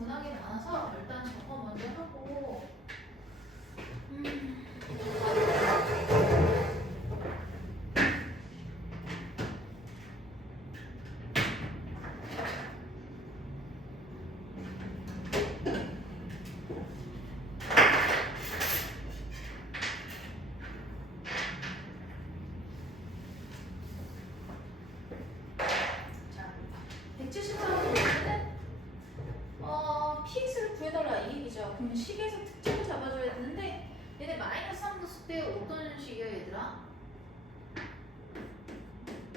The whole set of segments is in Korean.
문항이 많아서 일단 저거 먼저 하고 자, 170으로 보면은 px를 구해달라 이 얘기죠. 그러면 식에서 특징을 잡아줘야 되는데 얘네 마이너스 3 넣었을 때 어떤 식이야 얘들아?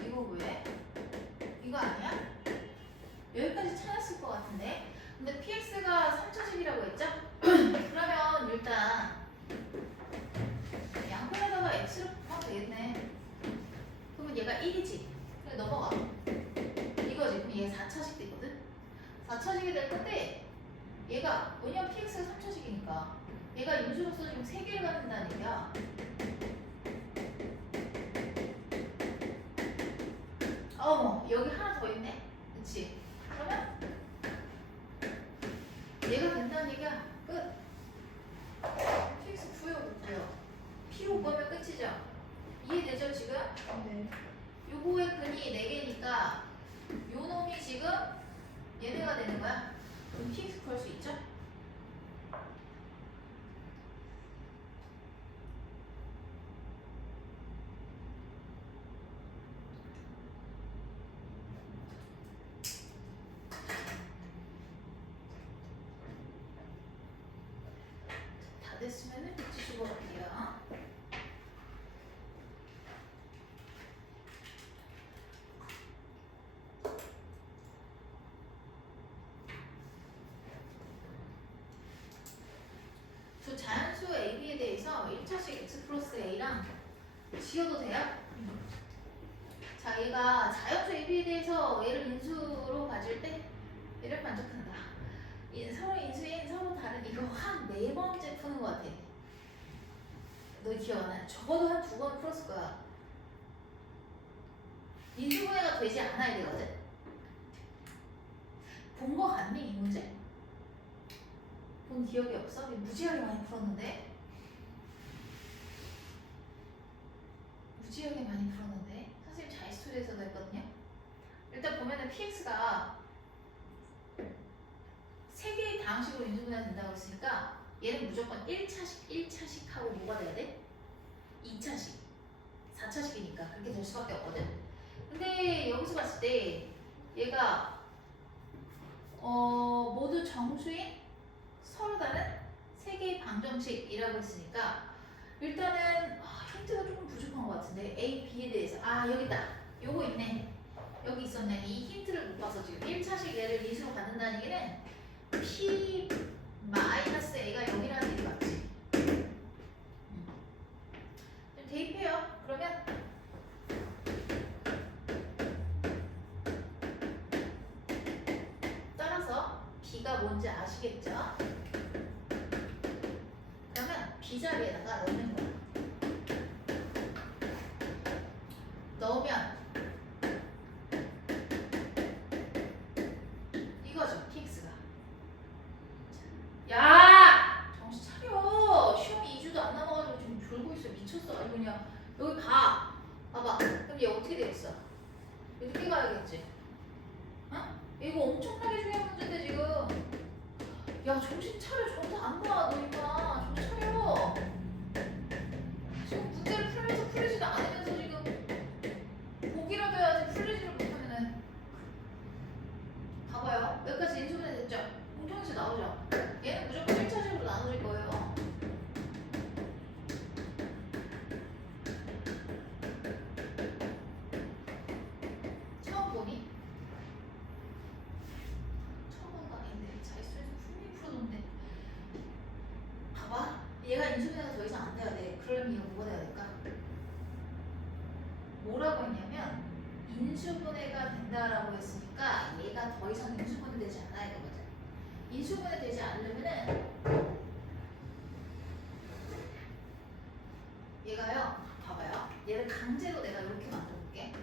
이거 왜? 이거 아니야? 여기까지 찾았을 것 같은데. 근데 px가 3차식이라고 했죠? 그러면 일단 양변에다가 x를 곱하면 되겠네. 그러면 얘가 1이지. 그래 넘어가. 이거지. 그럼 얘 4차식 되거든. 4차식이 될 건데 얘가 왜냐면 px가 3차식이니까 얘가 인수로서 지금 3개를 갖는다는 얘기야. 어머 여기 하나 더 있네. 그치? 그러면 얘가 된다는 얘기야. 끝. px 구해요 못해요. p로 구하면 끝이죠. 이해되죠 지금? 네. 요거의 근이 4개니까 요 놈이 지금 얘네가 되는 거야. 그럼 px 구할 수 있죠? 다 됐으면은 붙이시고 갈게요. 두 자연수 AB에 대해서 1차식 x 플러스 a랑 지어도 돼요? 자, 얘가 자연수 AB에 대해서 얘를 인수로 가질 때 얘를 만족한다. 서로 인수인 서로 다른 이거 한 4번째 푸는 것 같아. 너 기억 안 나? 적어도 한 2번 풀었을 거야. 인수분해가 되지 않아야 되거든? 본 거 같니 이 문제? 본 기억이 없어? 무지하게 많이 풀었는데? 무지하게 많이 풀었는데? 선생님 자이스토리에서도 했거든요? 일단 보면은 px가 3개의 다항식으로 인수분해가 된다고 했으니까 얘는 무조건 1차식하고 뭐가 돼야 돼? 2차식 4차식이니까 그렇게 될 수밖에 없거든. 근데 여기서 봤을 때 얘가 모두 정수인 서로 다른 3개의 방정식이라고 했으니까 일단은 힌트가 조금 부족한 것 같은데 A, B에 대해서 여기 있다. 요거 있네. 여기 있었네. 이 힌트를 못 봐서 지금 1차식 얘를 인수로 갖는다는 얘기는 P 마이너스 A가 여기라는 얘기 맞지? 대입해요. 그러면 따라서 B가 뭔지 아시겠죠? 그러면 B 자리에다가 넣는 거야. 넣으면 이거죠. px가. 야! 정신 차려. 시험이 2주도 안 남아가지고 지금 졸고 있어. 미쳤어. 아니 그냥 여기 봐. 봐봐. 그럼 얘 어떻게 되겠어? 이렇게 가야겠지. 어? 이거 엄청나게 중요한 문제인데 지금. 야 정신 차려. 정신 안 봐. 너 임마. 정신 차려. 지금 문제를 풀면서 풀리지도 않으면서 지금 보기라도 해야지 풀리지를 못하면은 봐봐요. 여기까지 인수분해 됐죠? 공통에서 나오죠? 얘는 무조건 1차식으로 나눠질 거예요. 처음 보니? 처음 보는 거 아닌데 자릿수에서 분명히 풀어줬는데 봐봐. 얘가 인수분해가 더 이상 안 돼야 돼. 그러려면 얘가 뭐가 돼야 될까? 뭐라고 했냐면 인수분해가 된다라고 했으니까 얘가 더 이상 인수분해 되지 않아야 되거든. 인수분해 되지 않으려면은 얘가요. 봐봐요. 얘를 강제로 내가 이렇게 만들어볼게.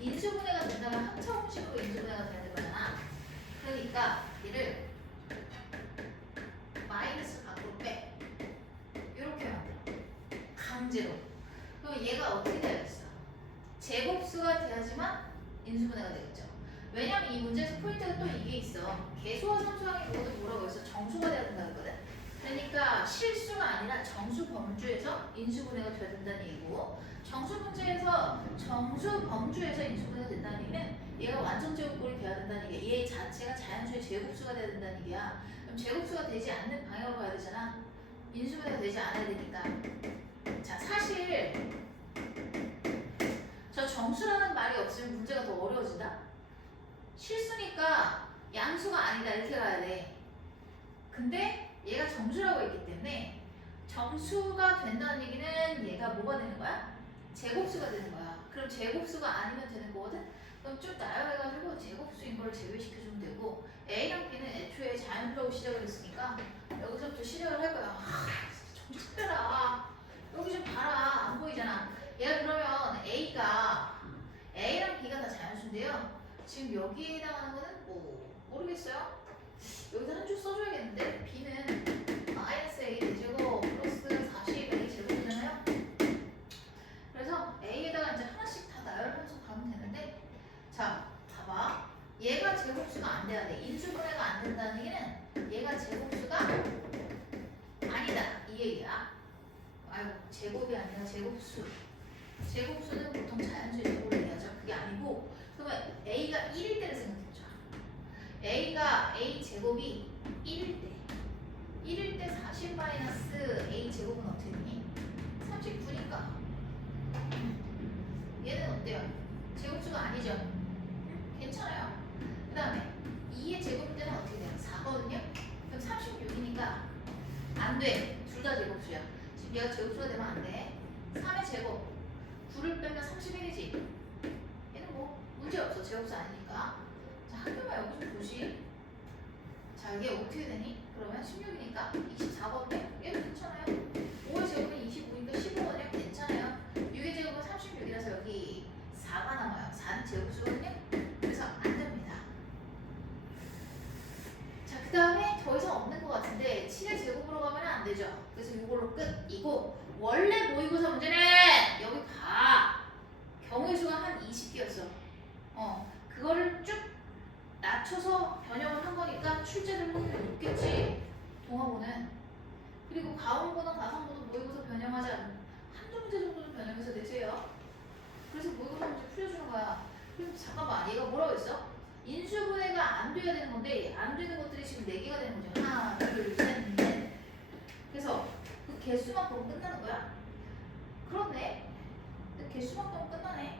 인수분해가 된다면 합차공식으로 인수분해가 돼야 되잖아. 그러니까 돼야지만 인수분해가 되겠죠. 왜냐면 이 문제에서 포인트가 또 이게 있어. 개수와 상수항이 모두 뭐라고 했어? 정수가 돼야 된다 했거든. 그러니까 실수가 아니라 정수 범주에서 인수분해가 돼야 된다는 얘기고, 정수 문제에서 정수 범주에서 인수분해가 된다는 얘기는 얘가 완전 제곱꼴이 돼야 된다는 얘기야. 얘 자체가 자연수의 제곱수가 돼야 된다는 얘기야. 그럼 제곱수가 되지 않는 방향으로 가야 되잖아. 인수분해가 되지 않아야 되니까. 자, 사실 저 정수라는 말이 없으면 문제가 더 어려워진다. 실수니까 양수가 아니다 이렇게 가야 돼. 근데 얘가 정수라고 했기 때문에 정수가 된다는 얘기는 얘가 뭐가 되는 거야? 제곱수가 되는 거야. 그럼 제곱수가 아니면 되는 거거든? 그럼 쭉 나열해가지고 제곱수인 걸 제외시켜주면 되고, A랑 B는 애초에 자연수라고 시작을 했으니까 여기서부터 시작을 할 거야. 정신 차려라. 여기 좀 봐라. 안 보이잖아. 얘가 그러면 A랑 B가 다 자연수인데요. 지금 여기에 해당하는 거는 뭐 모르겠어요. 여기다 한 줄 써줘야겠는데, B는 마이너스 A 제곱 플러스 40 A 제곱이잖아요. 그래서 A에다가 이제 하나씩 다 나열하면서 가면 되는데, 자 봐봐. 얘가 제곱수가 안 돼야 돼. 인수분해가 안 된다는 얘기는 얘가 제곱수가 아니다 이 얘기야. 아이고, 제곱이 아니라 제곱수. 제곱수는 보통 자연수의 제곱을 얘기하죠. 그게 아니고, 그러면 A가 1일 때를 생각해보자. A 제곱이 1일 때 40 마이너스 A 제곱은 어떻게 되니? 39니까. 얘는 어때요? 제곱수가 아니죠? 괜찮아요. 그 다음에 2의 제곱 때는 어떻게 돼요? 4거든요? 그럼 36이니까 안 돼. 둘 다 제곱수야. 지금 얘가 제곱수가 되면 안 돼. 3의 제곱 9를 빼면 31이지. 얘는 뭐 문제 없어. 제곱수 아니니까. 자, 한 개만 여기 좀 보시. 자, 이게 어떻게 되니? 그러면 16이니까 24거든요? 얘도 괜찮아요. 5의 제곱은 25니까 15거든요? 괜찮아요. 6의 제곱은 36이라서 여기 4가 남아요. 4는 제곱수거든요? 그래서 안 됩니다. 자, 그 다음에 더 이상 없는 것 같은데 7의 제곱으로 가면 안 되죠. 그래서 이걸로 끝이고, 원래 모의고사 문제는 여기 봐. 경우의 수가 한 20개였어. 그거를 쭉 낮춰서 변형을 한 거니까 출제될 확률이 높겠지. 동화고는. 그리고 가운고나 가상고도 모의고사 변형하지 않는 한두 문제 정도는 변형해서 내세요. 그래서 모의고사 문제 풀려주는 거야. 그럼 잠깐만, 얘가 뭐라고 했어? 인수분해가 안 돼야 되는 건데 안 되는 것들이 지금 4개가 되는 거죠. 하나, 둘, 셋, 넷. 그래서 그 개수만 보면 끝나는 거야. 그렇네. 근데 개수만 보면 끝나네.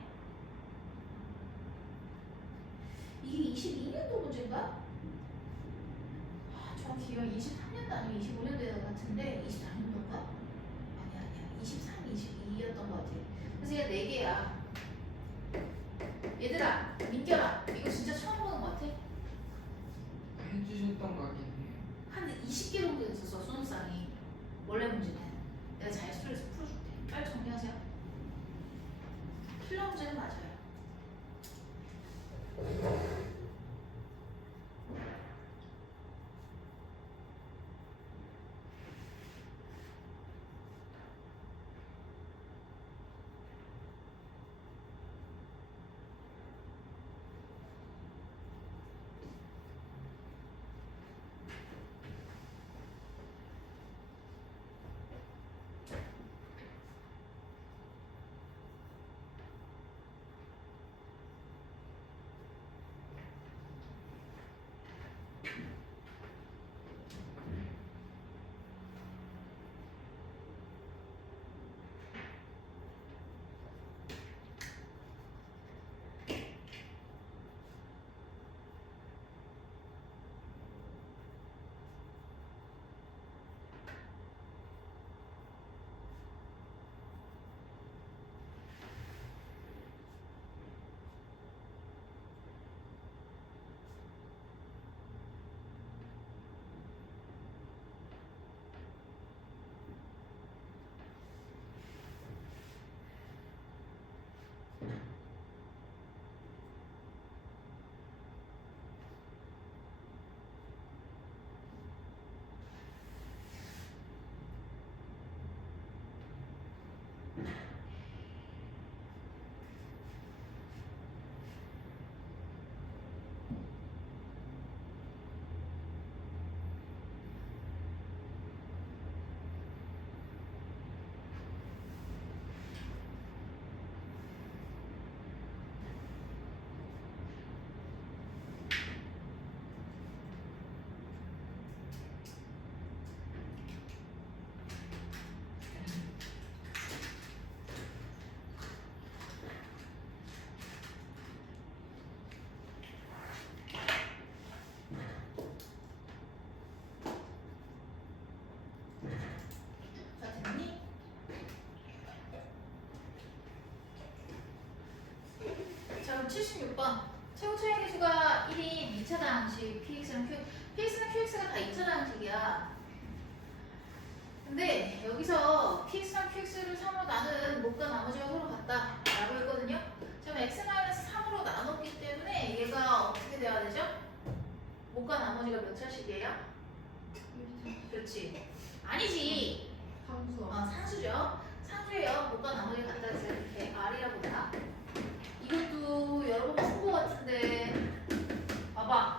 이게 22년도 문제인가? 정확히 기억 23년도 아니면 25년도 같은데 24년도인가? 아니야 23, 22였던 것 같아. 그래서 얘가 4개야. 얘들아, 민결아, 이거 진짜 처음 보는 것 같아? 해주셨던 거 같겠네요. 한 20개 정도 됐었어, 수능상이. 원래 문제는. 내가 잘 스트레스 풀어줄게. 빨리 정리하세요. 필러 문제는 맞아요. 자 그럼 76번 최고 차이 계수가 1인 2차 방식 px랑 qx가 다 2차 방식이야. 근데 여기서 px랑 qx를 3으로 나눈 못과 나머지가 서로 같다 라고 했거든요. 그럼 x-3으로 나눴기 때문에 얘가 어떻게 돼야 되죠? 못과 나머지가 몇 차식이에요? 그렇지. 아니지. 상수. 상수죠. 상수예요. 못과 나머지가 같다 해서 이렇게 r이라고 봐. 이것도 여러 번 본 것 같은데 봐봐.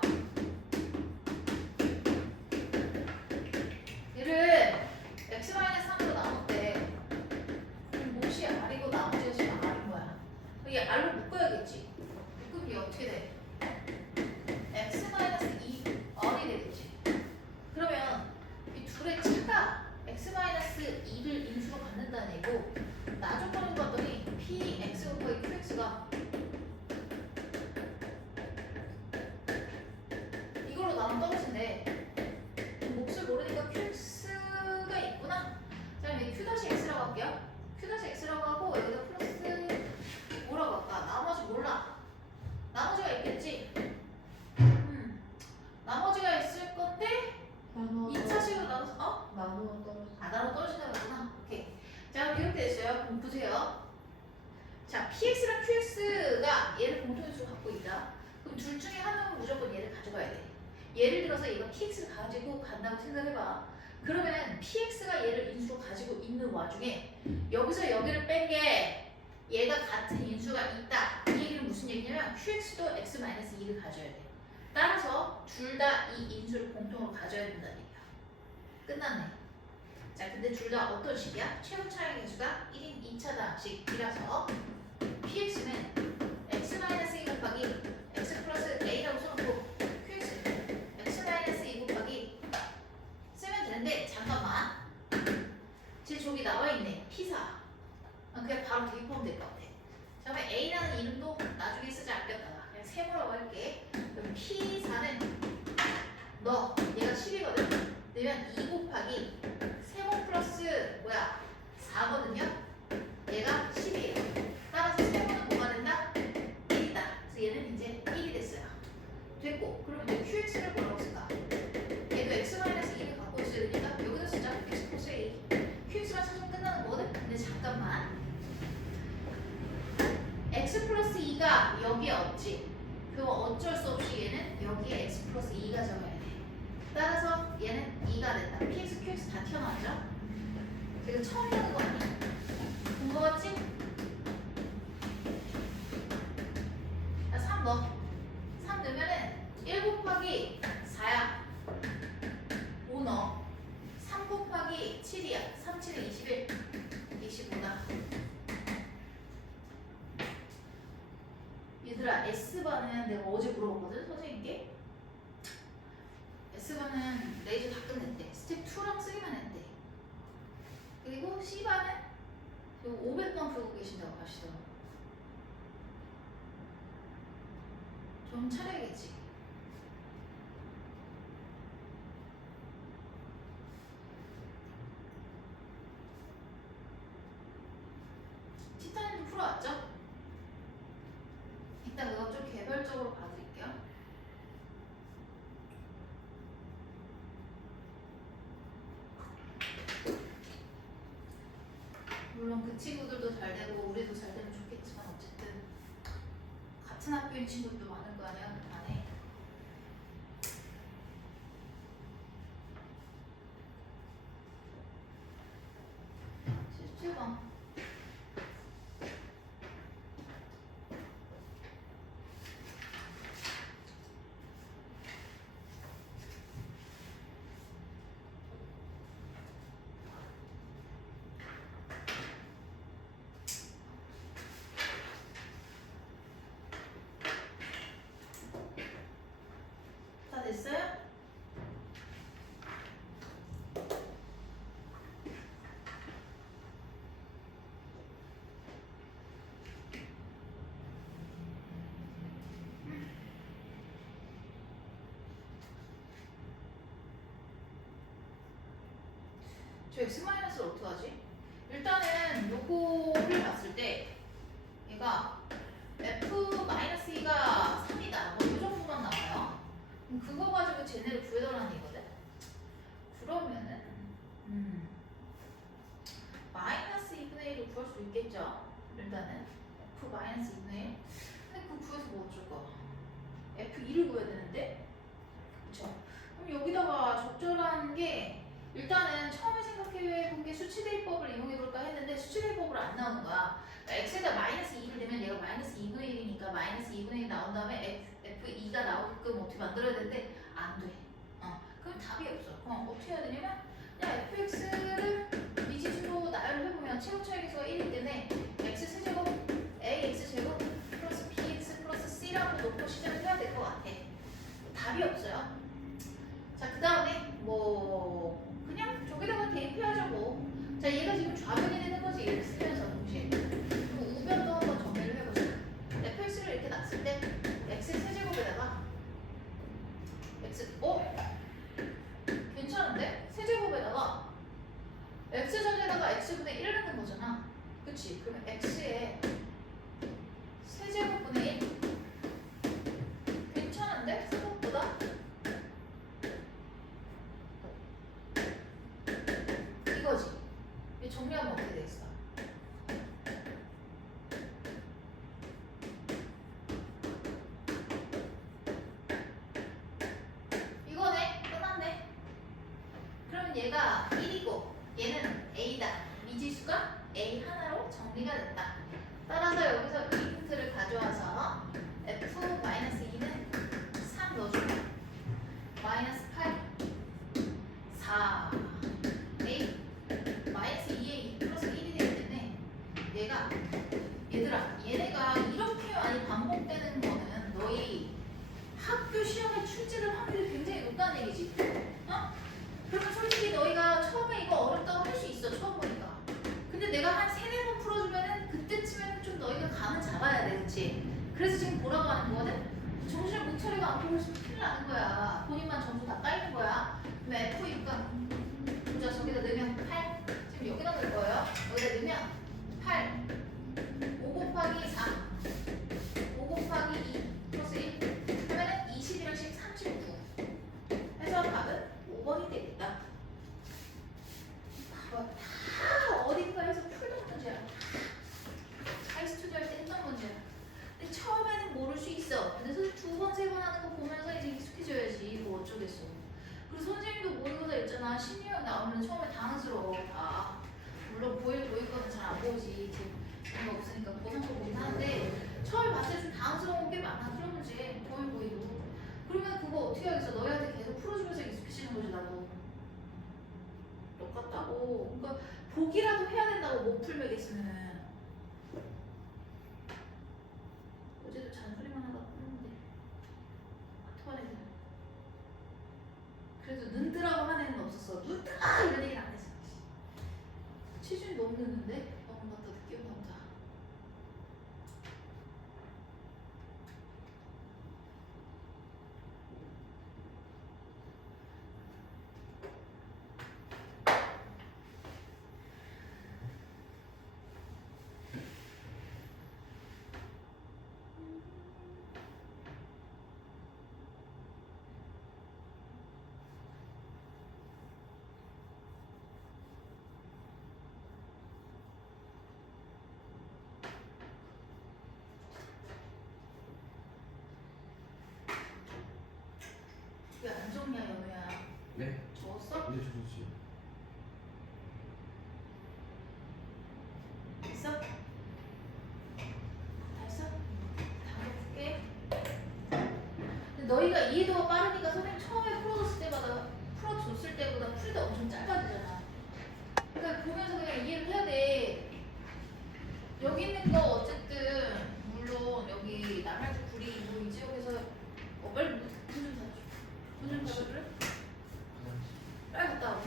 얘를 x-3으로 나눴대. 그럼 몫이 r이고 나머지가 지금 r인 거야. 얘 r로 묶어야겠지. 묶으면 얘 어떻게 돼? x-2 r이 되겠지. 그러면 이 둘의 차가 x-2를 인수로 갖는다는 얘고 나중번에 봤더니 px 곱하기 qx가 이걸로 나면 떨어진대. 몫을 모르니까 qx가 있구나. 자 그럼 이 q-x라고 할게요. q-x라고 하고 여기다 플러스 뭐라고 할까? 나머지 몰라. 나머지가 있겠지. 나머지가 있을 건데 나누어 2차식으로 나눠서 나누어 떨어져. 나눠 떨어진다고 했구나. 오케이. 자 그럼 이렇게 됐어요. 그럼 보세요. 자 px랑 qx가 얘를 공통인수로 갖고 있다. 그럼 둘 중에 하나는 무조건 얘를 가져가야 돼. 예를 들어서 얘가 px를 가지고 간다고 생각해봐. 그러면 px가 얘를 인수로 가지고 있는 와중에 여기서 여기를 뺀 게 얘가 같은 인수가 있다. 이 얘기는 무슨 얘기냐면 qx도 x-2를 가져야 돼. 따라서 둘 다 이 인수를 공통으로 가져야 된다는 얘기야. 끝났네. 자 근데 둘 다 어떤 식이야? 최고 차이 계수가 1인 2차 방식이라서 px는 x-2 곱하기 x 플러스 a라고 써놓고 qx는 x-2 곱하기 쓰면 되는데 잠깐만 제 저기 나와있네. p사 그냥 바로 대입하면 될 것 같아. 자 그러면 a라는 이름도 나중에 쓰지 않겠다가 그냥 세모라고 할게. 그럼 P4는 너 얘가 10이거든. 그러면 2 곱하기 세모 플러스 뭐야 4거든요. 얘가 10이에요. 따라서 세모는 뭐가 된다? 1이다. 그래서 얘는 이제 1이 됐어요. 됐고 그럼 이제 QX를 뭐라고 쓸까? 얘도 X-2를 갖고 있어야 되니까 여기다 쓰자. X 플러스 A. QX만 찾으면 끝나는 거거든. 근데 잠깐만 X 플러스 2가 여기에 없지. 그럼 어쩔 수 없이 얘는 여기에 x 플러스 2가 적어야 돼. 따라서 얘는 2가 된다. px, qx 다 튀어나왔죠? 지금 처음 하는 거 아니야? 본 거 같지? 자, 3 넣어. 3 넣으면은 1 곱하기 4야. 5 넣어. 3 곱하기 7이야. 3, 7은 21. 25다. 얘들아 S반은 내가 어제 물어봤거든 선생님께. S반은 레이저 다 끝냈대. 스텝 2랑 3만 했대. 그리고 C반은 500번 풀고 계신다고 하시더라고. 좀 차려야겠지. 티타늄도 풀어왔죠? 이따 그거 좀 개별적으로 봐드릴게요. 물론 그 친구들도 잘 되고 우리도 잘 되면 좋겠지만 어쨌든 같은 학교인 친구들도 많을 거 아니야 그 반에. 77번. 다 됐어요? 저 x-를 어떡하지? 일단은 요거를 봤을 때 얘가 f F-2가 3이다. 뭐이 정도만 나와요. 그럼 그거 가지고 쟤네를 구해달라는 얘기거든. 그러면은 마이너스 2분의 1을 구할 수 있겠죠. 일단은 F 마이너스 2분의 1. 근데 그거 구해서 뭐 어쩔 거야? F2를 구해야 되는데. 그쵸? 그럼 여기다가 적절한 게 일단은 처음에 생각해본 게 수치대입법을 이용해볼까 했는데 수치대입법으로 안 나오는 거야. 그러니까 x에다 마이너스 2를 대면 얘가 마이너스 2분의 1이니까 마이너스 2분의 1 나온 다음에 f2가 나오게끔 어떻게 만들어야 되는데 안 돼. 그럼 답이 없어. 어떻게 해야 되냐면 그냥 fx를 미지수로 나열을 해보면 최고차익에서 1이기 때문에 x세제곱 ax제곱 플러스 bx 플러스 c라고 놓고 시작을 해야 될 것 같아. 답이 없어요. 자, 그 다음에 뭐 그냥 저기다가 대입해야죠 뭐. 자, 얘가 지금 좌변이 되는 거지. 얘를 쓰면서 동시에. 그럼 우변도 한번 정리를 해보자. fx를 이렇게 놨을 때 x 세제곱에다가 x 괜찮은데? 세제곱에다가 x 전에다가 x분의 1을 넣는 거잖아. 그치? 그러면 x에 세제곱분의 1 괜찮은데? 생각보다? 이거지. 이 정리하면 어떻게 돼 있어? 이거네. 끝났네. 그러면 얘가 1이고 얘는 a다. 미지수가 a 하나로 정리가 됐다. 따라서 여기서 이 힌트를 가져와서 f-2는 3 넣어주면 마이너스 8 4 a 마이너스 2a 플러스 1이 되기 때문에 얘가 얘들아 얘네가 이렇게 많이 반복되는 거는 너희 학교 시험에 출제될 확률이 굉장히 높다는 얘기지. 그러면 솔직히 너희가 처음에 이거 어렵다고 할 수 있어. 처음 보니까. 근데 내가 한 3-4번 풀어주면은 그때쯤에는 좀 너희가 감을 잡아야 돼. 그치? 그래서 지금 보라고 하는 거거든? 정신을 못 차리고 안 풀고 있으면 큰일 나는 거야. 본인만 점수 다 깔는 거야. 그럼 F니까 보자. 저기다 넣으면 8. 지금 여기다 넣을 거예요. 여기다 넣으면 8 5 곱하기 4 5 곱하기 2 플러스 1 하면은 21랑 10 39 해서 답은 5번이 되겠다. 봐봐. 다 어딘가에서 풀던 문제야. 하이스투디 할 때 했던 문제야. 근데 처음에는 모를 수 있어. 근데 사실 2번, 3번 하는 거 보면서 이제 익숙해져야지. 뭐 어쩌겠어. 그리고 선생님도 모의고사 있잖아. 심리학 나오면 처음에 당황스러워. 다. 물론 보일 거는 잘 안 보이지. 그런 거 없으니까 고상도 보긴 하는데 처음에 봤을 때 좀 당황스러운 게 많아. 그런 문제. 보이도. 그러면 그거 어떻게 하겠어? 너희한테 계속 풀어주면서 익숙해지는 거지 나도. 똑같다고. 그러니까 보기라도 해야 된다고 못 풀매겠으면은. 어제도 잔소리만 하다 풀었는데 토하는 애들. 그래도 눈뜨라고 하는 애는 없었어. 눈뜨라 이런 얘기는 안 했어. 체중이 너무 늦는데? 너무 갖다 늦게 온다 보다. 왜 안 적냐 연우야? 네? 적었어? 네, 저도지. 있어? 다 했어? 다음 볼게. 근데 너희가 이해도가 빠르니까 선생님 처음에 풀어줬을 때보다 풀 때 엄청 짧아지잖아. 그러니까 보면서 그냥 이해를 해야 돼. 여기 있는 거 어쨌든 물론 여기 남양주 구리 뭐이 지역에서 빨리 문좀 닫아줄래? 빨리 갔다 와.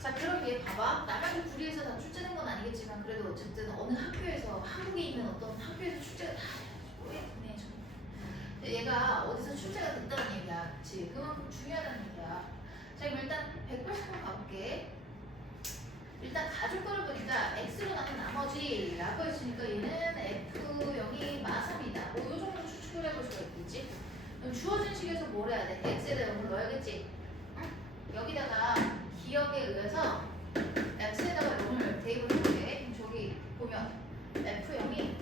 자, 그럼 얘 봐봐. 남양주 구리에서 다 출제된 건 아니겠지만 그래도 어쨌든 어느 학교에서 한국에 있는 어떤 학교에서 출제가 다 모르겠네. 얘가 어디서 출제가 됐다는 얘기야. 그치? 그만큼 중요하다는 얘기야. 자, 그럼 일단 180번 가볼게. 일단 가줄 거를 보니까 x로 나눈 나머지 라고 했으니까 얘는 f F0이 마삼이다. 뭐 이 정도 추측을 해볼 수가 있겠지. 그럼 주어진 식에서 뭘 해야 돼? x에다 0을 넣어야겠지. 응? 여기다가 기억에 의해서 x에다가 0을 대입을 해볼게. 그럼 저기 보면 F0이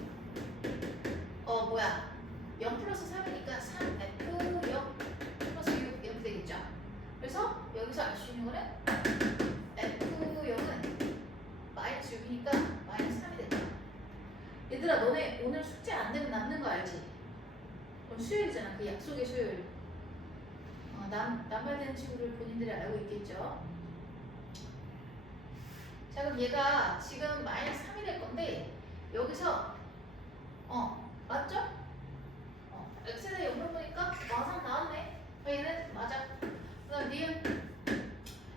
0 플러스 3이니까 3F0 플러스 6 이렇게 되겠죠. 그래서 여기서 알 수 있는 거는 F0은 마이너스 6이니까 마이너스 3이 된다. 얘들아 너네 오늘 숙제 안 되면 남는 거 알지? 그럼 수요일이잖아. 그 약속의 수요일. 남발되는 친구들 본인들이 알고 있겠죠? 자 그럼 얘가 지금 마이너스 3이 될 건데 여기서 맞죠? x에다 0을 보니까 마상 나왔네. 얘는 맞아. 그 다음 니은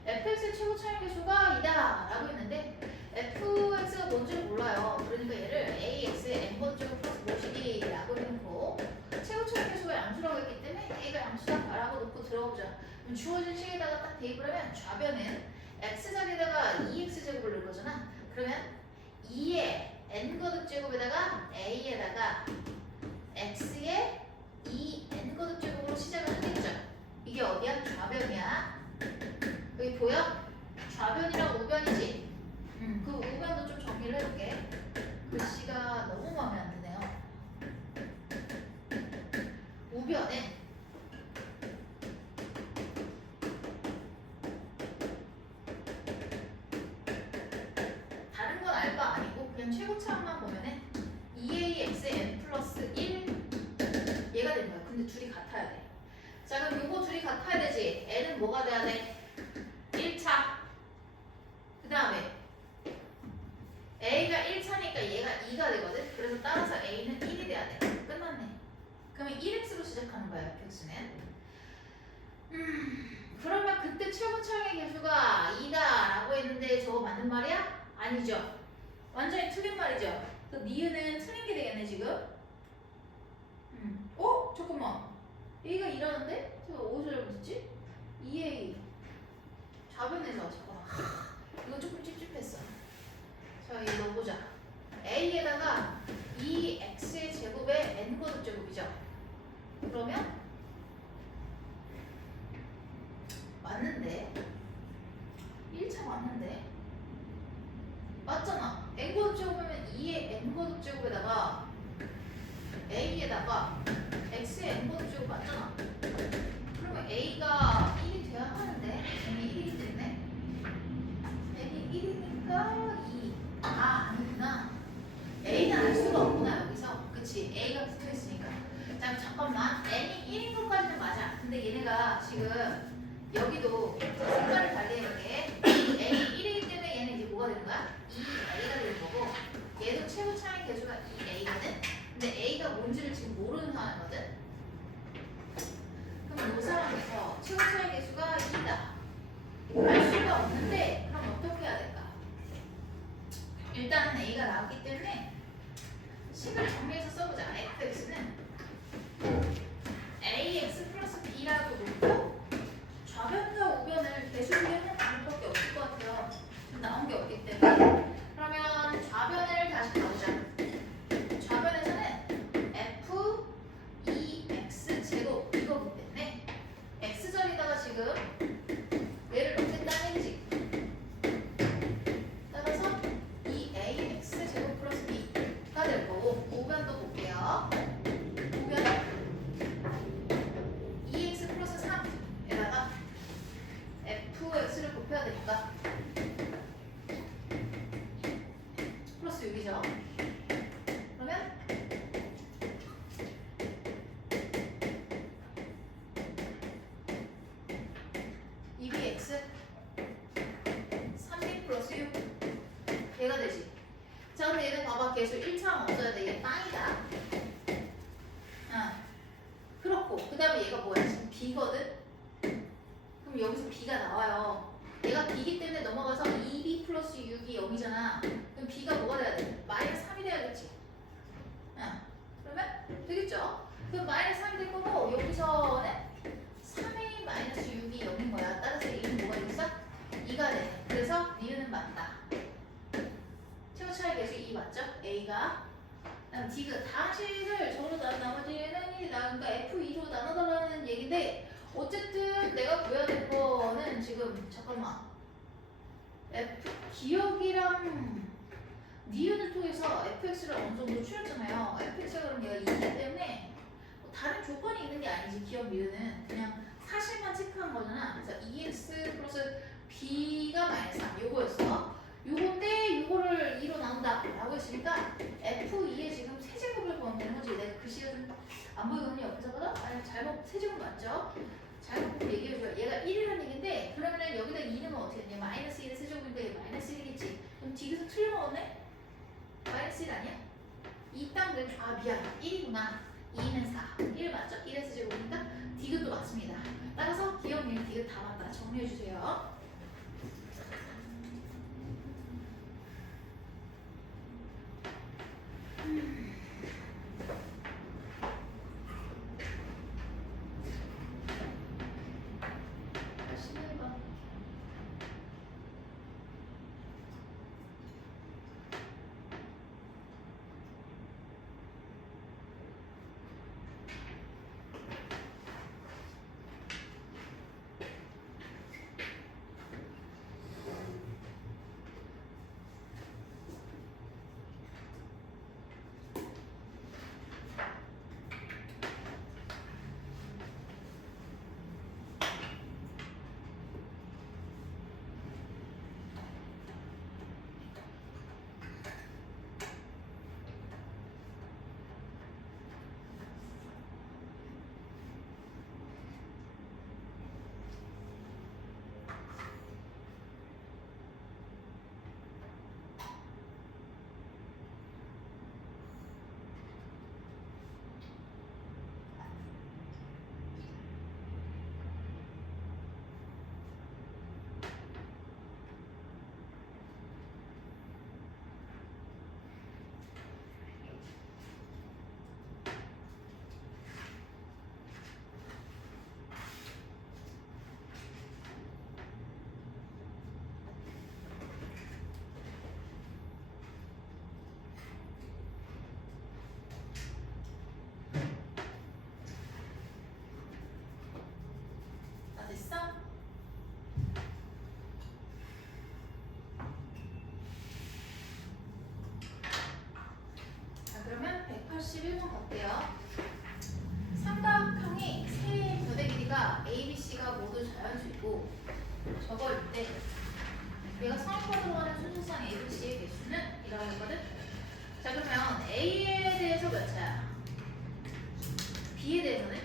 fx의 최고 차이 계수가 2다 라고 했는데 fx가 뭔지를 몰라요. 그러니까 얘를 ax의 n번 제곱 플러스 모시기 라고 해놓고 최고 차이 계수가 양수라고 했기 때문에 a가 양수다 라고 놓고 들어보자. 그럼 주어진 식에다가 딱 대입을 하면 좌변은 x 자리에다가 2x 제곱을 넣을 거잖아. 그러면 2의 n거듭 제곱에다가 a에다가 x의 2n거듭 제곱으로 시작을 하겠죠. 이게 어디야? 좌변이야. 여기 보여? 좌변이랑 우변이지? 그 우변도 좀 정리를 해볼게. 글씨가 너무 마음에 안 드네요. 우변은 다른 건 알 거 아니고 그냥 최고차만 보면은 2axn 플러스 1 얘가 되는 거야. 근데 둘이 같아야 돼. 자 그럼 요거 둘이 같아야 되지. n은 뭐가 돼야 돼? 1차. 그 다음에 a가 1차니까 얘가 2가 되거든. 그래서 따라서 a는 1이 돼야 돼. 끝났네. 그러면 1x로 시작하는 거야. fx는. 그러면 그때 최고차의 계수가 2다 라고 했는데 저거 맞는 말이야? 아니죠. 완전히 틀린 말이죠. 그 니은은 틀린 게 되겠네 지금. 잠깐만. a가 2라는데? 제가 어디서 잘못했지? 2a 좌변에서 잠깐만. 이거 조금 찝찝했어. 자 이거 넣어보자. a에다가 2x의 제곱에 n거듭 제곱이죠. 그러면 맞는데? 1차 맞는데? 맞잖아. n거듭 제곱이면 2의 n거듭 제곱에다가 a에다가 x의 n거듭 제곱 맞잖아. 그러면 a가 1이 돼야 하는데 n이 1이기 때문에 n이 1이니까 2. 아니구나. a는 알 수가 없구나 여기서. 그치? a가 붙어있으니까. 자 잠깐만. n이 1인 것까지는 맞아. 근데 얘네가 지금 여기도 색깔을 달리 해볼게. n이 1이기 때문에 얘는 이제 뭐가 되는 거야? 2a가 되는 거고 얘도 최고 차이 계수가 2a거든. 근데 a가 뭔지를 지금 모르는 상황이거든. 그럼 이 상황에서 최고 차이 계수가 2다 알 수가 없는데 그럼 어떻게 해야 될까? 일단은 a가 나왔기 때문에 식을 정리해서 써보자. fx는 ax 플러스 b라고 놓고 좌변과 우변을 계수하는 방법밖에 없을 것 같아요. 나온 게 없기 때문에. 그러면 좌변을 다시 가보자. 좌변에서는 f 2x 제곱 이거기 때문에 x 자리에다가 지금 얘를 넣겠다는 얘기지. 따라서 2ax 제곱 플러스 b가 될 거고 우변도 볼게요. 우변은 2x 플러스 3에다가 fx를 곱해야 되니까 플러스 6이죠. 그러면 2bx 3b 플러스 6 얘가 되지. 자 근데 얘는 봐봐. 계수 1차는 없어야 돼. 얘 빵이다. 그렇고 그 다음에 얘가 뭐야? 지금 b거든? 그럼 여기서 b가 나와요. 얘가 b이기 때문에 넘어가서 2b 플러스 6이 0이잖아. 그럼 b가 뭐가 돼야 돼? 마이너스 3이 돼야겠지. 그러면 되겠죠? 그럼 마이너스 3이 될 거고 여기서는 3a 마이너스 6이 0인 거야. 따라서 a는 뭐가 되겠어? 2가 돼. 그래서 니은은 맞다. 최고 차이 계수 2 맞죠? a가. 그다음 디귿 다시를 저로 나머지는 1이 그러니까 F2로 나눠달라는 얘기인데 어쨌든 내가 구해야 될 거는 지금 잠깐만 F 기억이랑 니은을 통해서 fx를 어느 정도 추렸잖아요. fx가 그럼 얘가 2이기 때문에 뭐 다른 조건이 있는 게 아니지. 기억 니은은 그냥 사실만 체크한 거잖아. 그래서 2x 플러스 b가 마이너스 3 요거였어. 요건데 요거를 2로 나눈다 라고 했으니까 f2에 지금 세제곱을 구하면 되는 거지. 내가 글씨가 좀 안 보이거든요. 옆에서 보다? 아니 잘못 세제곱 맞죠? 잘못 보고 얘기해줘요. 얘가 1이라는 얘기인데 그러면은 여기다 2는 어떻게 되냐? 마이너스 1의 세제곱인데 마이너스 1이겠지. 그럼 뒤에서 틀려먹었네? 마이너스 1 아니야? 이 땅들 미안 1이구나 2는 4 1 맞죠? 1에서 제곱이니까 디귿도 맞습니다. 따라서 기억력 디귿 다 맞다 정리해주세요. 열심히 해봐. 다 됐어? 자 그러면 181번 갈게요. 삼각형이 세 변의 길이가 A, B, C가 모두 자연수이고 저거일 때 얘가 상업화로 하는 순서상 A, B, C의 개수는 이라고 했거든? 자 그러면 A에 대해서 몇 차야? B에 대해서는?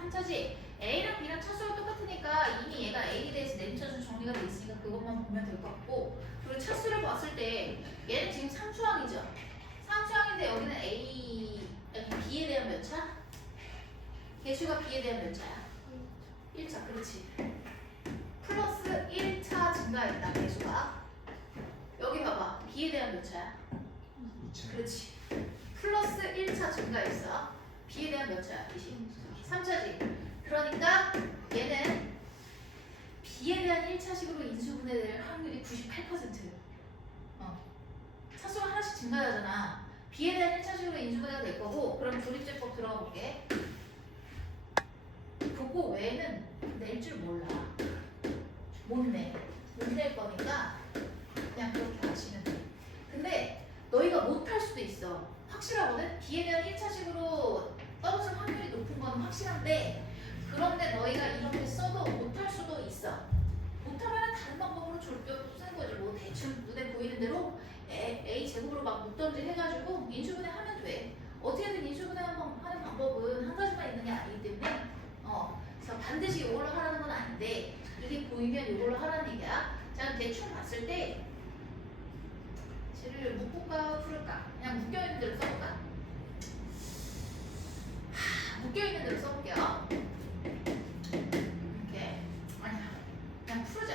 3차지. A랑 B랑 차수가 똑같으니까 이미 얘가 A에 대해서 내림차수 정리가 돼 있으니까 그것만 보면 될 것 같고 그리고 차수를 봤을 때 얘는 지금 상수항이죠. 상수항인데 여기는 B에 대한 몇 차? 개수가 B에 대한 몇 차야? 1차 그렇지. 플러스 1차 증가했다 개수가. 여기 봐봐 B에 대한 몇 차야? 2차. 그렇지. 플러스 1차 증가했어. B에 대한 몇 차야? 3차지. 그러니까 얘는 B에 대한 1차식으로 인수분해될 확률이 98%. 차수가 하나씩 증가하잖아. B에 대한 1차식으로 인수분해가 될 거고 그럼 조립제법 들어가 볼게. 그거 외에는 낼 줄 몰라. 못 내. 못 낼 거니까 그냥 그렇게 하시면 돼. 근데 너희가 못할 수도 있어. 확실하거든? B에 대한 1차식으로 떨어질 확률이 높은 건 확실한데 그런데 너희가 이렇게 써도 못할 수도 있어. 못하면 다른 방법으로 조립법 쓰는 거지. 뭐 대충 눈에 보이는 대로 A 제곱으로 막 묶던지 해가지고 인수분해 하면 돼. 어떻게든 인수분해 하는 방법은 한 가지만 있는 게 아니기 때문에 그래서 반드시 이걸로 하라는 건 아닌데 이게 보이면 이걸로 하라는 얘기야. 자 대충 봤을 때 쟤를 묶을까 풀을까? 그냥 묶여있는 대로 써볼까? 묶여있는 대로 써볼게요. 이렇게 아니야 그냥 풀자.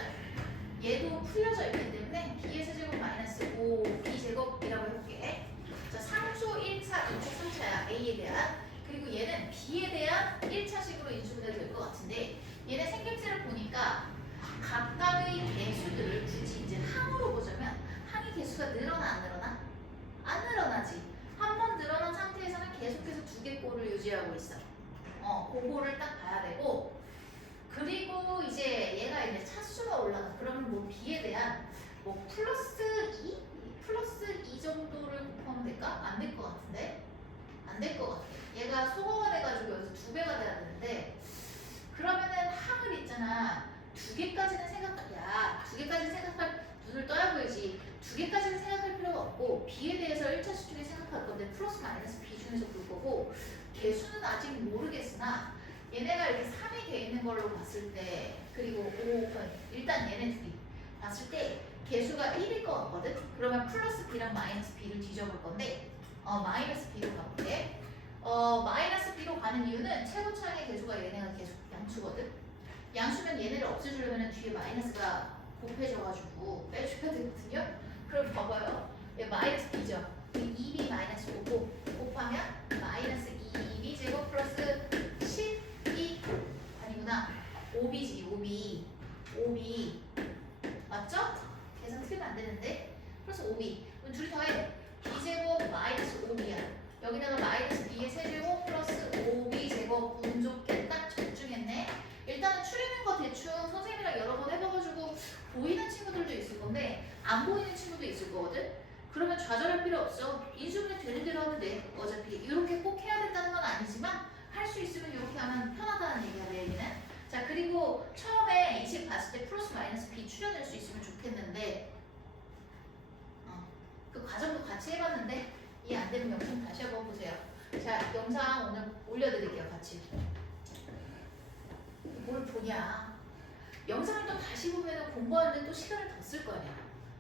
얘도 풀려져 있기 때문에 B의 세제곱 마이너스 5 B제곱이라고 해볼게. 자 상수 1차, 2차, 3차야 A에 대한. 그리고 얘는 B에 대한 1차식으로 인수분해 될 것 같은데 얘네 생김새를 보니까 각각의 개수들을 굳이 이제 항으로 보자면 항의 개수가 늘어나 유지하고 있어. 그거를 딱 봐야 되고, 그리고 이제 얘가 이제 차수가 올라가. 그러면 뭐 b에 대한 뭐 플러스 2 정도를 곱하면 될까? 안 될 것 같은데? 안 될 것 같아. 얘가 소거가 돼가지고 여기서 2배가 돼야 되는데, 그러면은 항을 있잖아. 2개까지는 야, 2개까지는 생각할 눈을 떠야 보이지. 2개까지는 생각할 필요가 없고, b에 대해서 1차 수준에 생각할 건데 플러스 마이너스 b 중에서 볼 거고, 개수는 아직 모르겠으나 얘네가 이렇게 3이 돼 있는 걸로 봤을 때, 그리고 일단 얘네 둘이 봤을 때 개수가 1일 것 같거든? 그러면 플러스 b랑 마이너스 b를 뒤져볼 건데, 마이너스 b로 가볼게. 마이너스 b로 가는 이유는 최고차항의 개수가 얘네가 계속 양수거든? 양수면 얘네를 없애주려면 뒤에 마이너스가 곱해져가지고 빼줘야 되거든요? 그럼 봐봐요. 얘 마이너스 b죠? 2b 마이너스 5고 곱하면 마이너스 2b 제곱 플러스 12 아니구나. 5b지 5b 맞죠? 계산 틀리면 안 되는데 플러스 5b 그럼 둘이 더해 b제곱 마이너스 5b야. 여기다가 마이너스 b의 세제곱 플러스 5b 제곱 운 좋게 딱 적중했네. 일단은 추리는 거 대충 선생님이랑 여러 번 해봐가지고 보이는 친구들도 있을 건데 안 보이는 친구도 있을 거거든. 그러면 좌절할 필요 없어. 인수분해 되는 대로 하면 돼. 어차피 이렇게 꼭 해야 된다는 건 아니지만 할 수 있으면 이렇게 하면 편하다는 얘기야, 내 얘기는. 자, 그리고 처음에 이 식 봤을 때 플러스 마이너스 b 추려낼 수 있으면 좋겠는데 그 과정도 같이 해봤는데 이해 안 되면 영상 다시 한번 보세요. 자, 영상 오늘 올려드릴게요, 같이. 뭘 보냐. 영상을 또 다시 보면 공부하는데 또 시간을 더 쓸 거 아니야.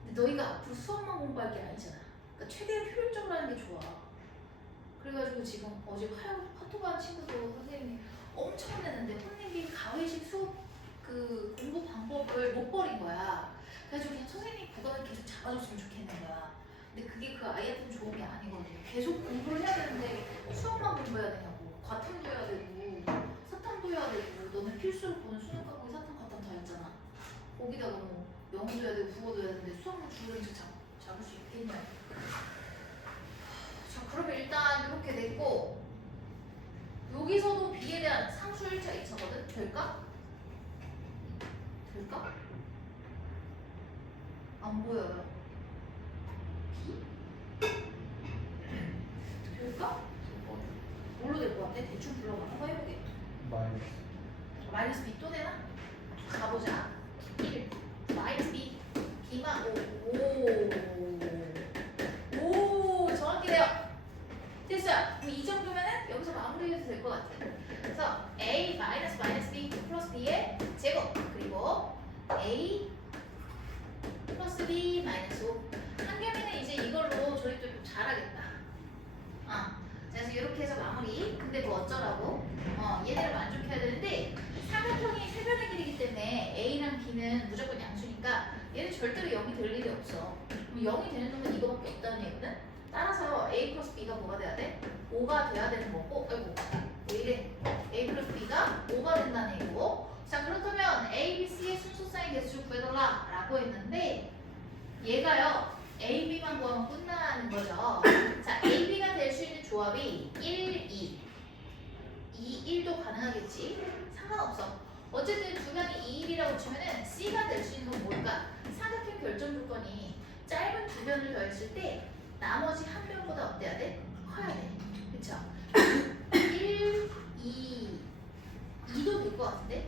근데 너희가 앞으로 수업만 공부할 게 아니잖아. 그러니까 최대한 효율적으로 하는 게 좋아. 그래가지고 지금 어제 카톡한 친구도 선생님이 엄청 혼냈는데 혼내기 가외식 수업 그 공부 방법을 못 버린 거야. 그래가지고 그냥 선생님 구간을 계속 잡아줬으면 좋겠는 거야. 근데 그게 그 아이한테는 좋은 게 아니거든. 계속 공부를 해야 되는데 수업만 공부해야 되냐고. 과탐도 해야 되고 사탐도 해야 되고 너는 필수로 보는 수능 과목이 사탐, 과탐 다 있잖아. 거기다가 뭐 영어도 해야 되고 국어도 해야 되는데 수학만 줄거리 잡을 수 있겠냐. 자, 그러면 일단 이렇게 됐고 여기서도 b에 대한 상수 1차 2차거든? 될까? 될까? 안 보여요. b? 될까? 뭘로 될 것 같아? 대충 불러봐. 한번 해보게. 마이너스 b 또 되나? 가보자. 1 마이너스 b b만 오 정확히 돼요. 됐어요. 그럼 이 정도면은 여기서 마무리해도 될 것 같아. 그래서 a 마이너스 b 플러스 b의 제곱 그리고 a 플러스 b 마이너스 5. 한겸이는 이제 이걸로 조립도 좀 잘하겠다. 그래서 이렇게 해서 마무리. 근데 뭐 어쩌라고? 얘네를 만족해야 되는데 삼각형이 세변의 길이기 때문에 a랑 b는 무조건 양수니까 얘는 절대로 0이 될 일이 없어. 그럼 0이 되는 놈은 이거밖에 없다는 얘기는? 따라서 a 플러스 b가 뭐가 돼야 돼? 5가 돼야 되는 거고, 아이고 왜 이래? a 플러스 b가 5가 된다는 얘기고. 자, 그렇다면 a, b, c의 순서쌍의 개수를 구해달라 라고 했는데 얘가요 a, b만 구하면 끝나는 거죠. 자, a, b가 될 수 있는 조합이 1, 2 1도 가능하겠지? 상관없어. 어쨌든 두 명이 2, 1이라고 치면은 c가 될 수 있는 건 뭘까? 삼각형 결정 조건이 짧은 두 변을 더했을 때 나머지 한 변보다 어때야 돼? 커야 돼. 그쵸? 1, 2도 될 것 같은데?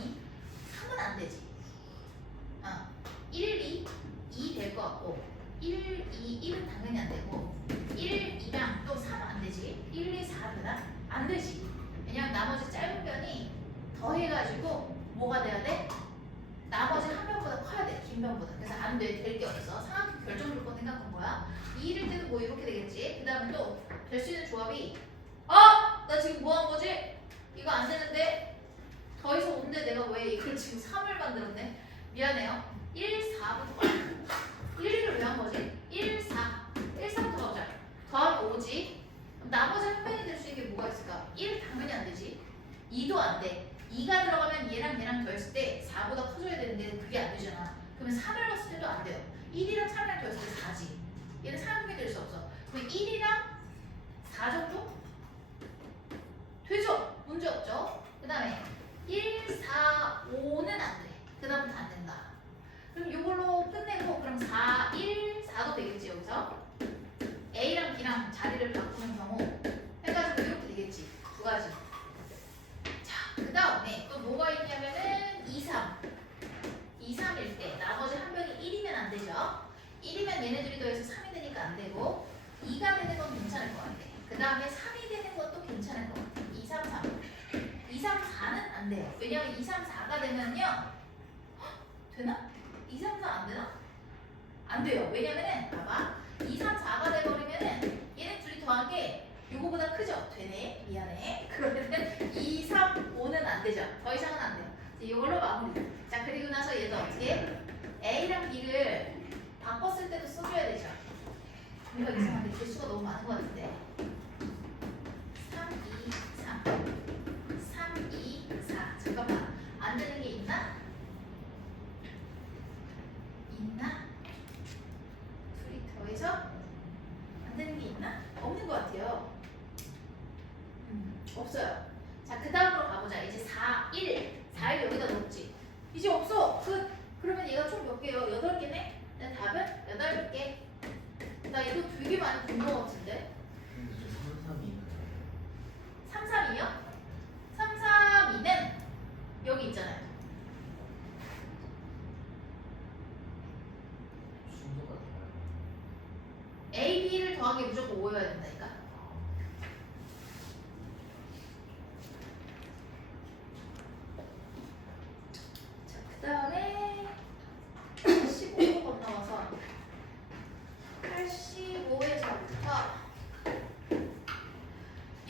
2? 3은 안 되지. 1, 2 될 것 같고 1, 2, 1은 당연히 안 되고 1, 2랑 또 3은 안 되지. 1, 2, 4 되나? 안 되지. 왜냐면 나머지 짧은 변이 더해가지고 뭐가 돼야 돼? 나머지 한 변보다 커야 돼. 긴 변보다. 그래서 안 돼. 될 게 없어. 상황 결정 조건 생각한 거야. 2일 때도 뭐 이렇게 되겠지. 그 다음에 또 될 수 있는 조합이 나 지금 뭐 한 거지? 이거 안 되는데 더해서 온데 내가 왜 이걸 지금 3을 만들었네? 미안해요. 1, 4부터 1, 2를 왜 한 거지? 1, 4 1, 4부터 가보자. 더하면 5지. 그럼 나머지 한 변이 될 수 있는 게 뭐가 있을까? 1 당연히 안 되지. 2도 안 돼. 2가 들어가면 얘랑 더했을 때 4보다 커져야 되는데 그게 안 되잖아. 그러면 3을 넣었을 때도 안 돼요. 1이랑 3이랑 더했을 때 4지. 얘는 3분이 될 수 없어. 그럼 1이랑 4 정도? A랑 자리를 바꾸는 경우 해가지고 이렇게 되겠지. 두 가지. 자, 그 다음에 또 뭐가 있냐면은 2, 3. 2, 3일 때 나머지 한 병이 1이면 안 되죠. 1이면 얘네들이 더해서 3이 되니까 안 되고 2가 되는 건 괜찮을 것 같아. 그 다음에 3이 되는 것도 괜찮을 것 같아. 2, 3, 3. 2, 3, 4는 안 돼요. 왜냐면 2, 3, 4가 되면요. 헉, 되나? 2, 3, 4 안 되나? 안 돼요. 왜냐면은 봐봐. 2, 3, 4가 돼버리면은 얘네 둘이 더한 게 요거보다 크죠? 되네. 미안해. 그러면은 2, 3, 5는 안 되죠. 더 이상은 안 돼요. 이걸로 마무리. 자, 그리고 나서 얘도 어떻게 해? A랑 B를 바꿨을 때도 써줘야 되죠. 뭔가 이상한데 개수가 너무 많은 것 같은데. 3, 2, 3. 3, 2, 4. 잠깐만. 안 되는 게 있나? 있나? 둘이 더해서 안 되는 게 있나? 없는 것 같아요. 없어요. 자, 그 다음으로 가보자. 이제 4, 1. 4일 여기다 넣었지. 이제 없어. 그러면 얘가 총 몇 개요? 8개네? 내 답은 8개. 나 이거 되게 많이 본 것 같은데. 근데 저 3, 3이 3, 3, 2요? 3, 3, 2는 여기 있잖아요. 순서가 달라요. A, B를 더한 게 무조건 5여야 된다니까. 자, 그 다음에 15로 건너와서 85에서부터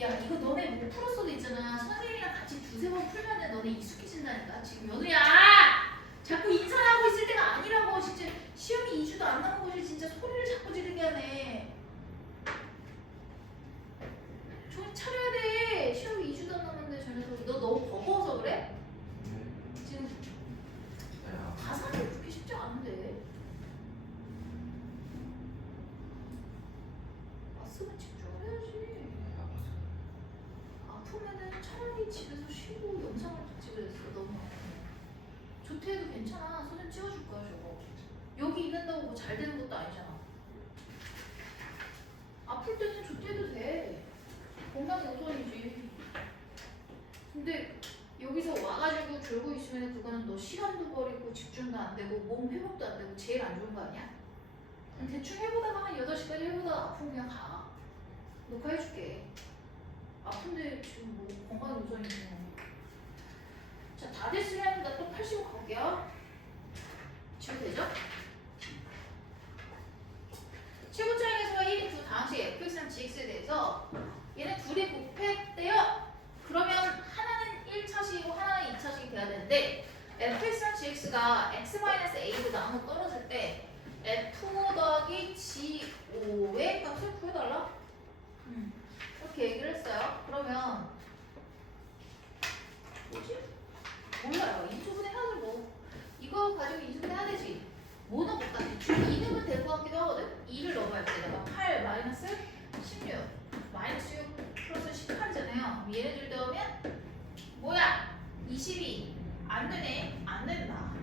야, 이거 너네 못 풀었어도 있잖아. 선생님이랑 같이 두세 번 풀면은 너네 익숙해진다니까. 지금 연우야! 자꾸 인사하고 있을 때가 아니라고. 진짜 시험이 2주도 안 남은 것이 진짜 소리를 자꾸 지르게 하네. 정신 차려야 돼. 시험이 2주도 안 남았는데 저 녀석이. 너 너무 버거워서 그래? 네. 지금 야, 가사는 그렇게 쉽지 않은데. 왔으면 집중을 해야지. 아프면은 차라리 집에서 쉬고 영상을 찍으랬어. 너무 아프면. 조퇴해도 괜찮아. 사진 찍어줄 거야 저거. 여기 있는다고 뭐 잘 되는 것도 아니잖아. 아플 때는 조퇴해도 돼. 건강이 우선이지. 근데 여기서 와가지고 졸고 있으면 그거는 너 시간도 버리고 집중도 안 되고 몸 회복도 안 되고 제일 안 좋은 거 아니야? 그냥 대충 해보다가 한 8시까지 해보다가 아프면 그냥 가. 녹화해줄게. 아픈데 지금 뭐 건강이 우선이지. 자, 다 됐으면 나 또 85 갈게요. 지금 되죠? 최고차항에서 1이 9 당시 fx랑 gx에 대해서 얘네 둘이 곱했대요. 그러면 하나는 1차식이고 하나는 2차식이 돼야 되는데 fx랑 gx가 x-a로 나눠 떨어질 때 f 더하기 g5의 값을 구해달라. 이렇게 얘기를 했어요. 그러면 뭐지? 몰라요. 인수분해 해야지 뭐. 이거 가지고 인수분해 해야 되지. 뭐 넣어볼까? 대충 2 넣으면 될 것 같기도 하거든? 2를 넣어봐야지. 내가 8 마이너스 16 마이너스 6 플러스 18이잖아요. 얘네들 넣으면 뭐야? 22. 안 되네. 안 된다.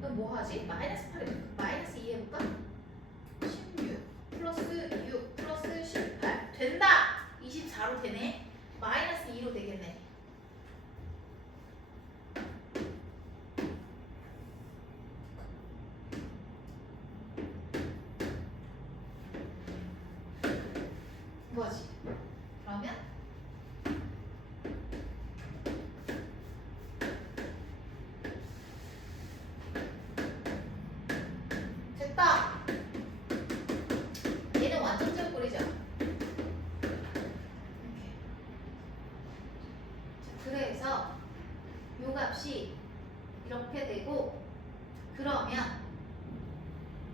그럼 뭐 하지? 마이너스 8 마이너스 2 해볼까? 16 플러스 6 플러스 18 된다. 24로 되네. 마이너스 2로 되겠네. 뭐지? 그러면 됐다. 얘는 완전 ጨ꼴이죠. 이렇게. 자, 그래서 요 값이 이렇게 되고 그러면